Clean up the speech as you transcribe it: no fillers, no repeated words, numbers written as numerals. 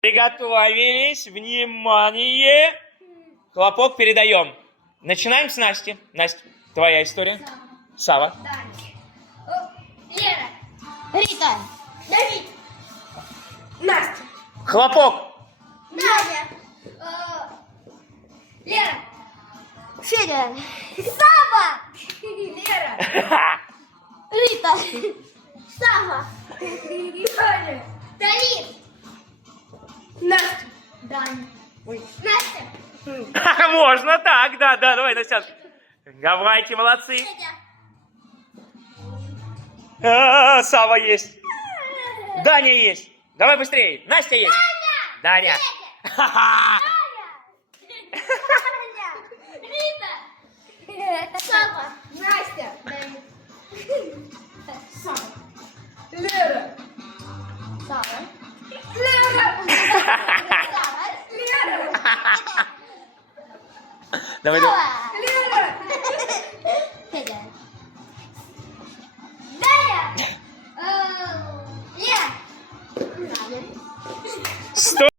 Приготовились. Внимание. Хлопок передаем. Начинаем с Насти. Настя, твоя история. Сава. Лера. Рита. Давид. Настя. Хлопок. Надя. Лера. Федя. Сава. Лера. Рита. Сава. Толя. Давид. Настя. Даня. Ой. Настя. Можно так, да, давай, Настя. Давайте, молодцы. Федя. Сава есть. Даня есть. Давай быстрее. Настя есть. Даня. Таня. Рита. Сава. Настя. Давид. Сава. Лера. Сава. Лера. Сава. Лера. Давай, давай. Лера. Федя. Даня. Лера. Надя. Стой.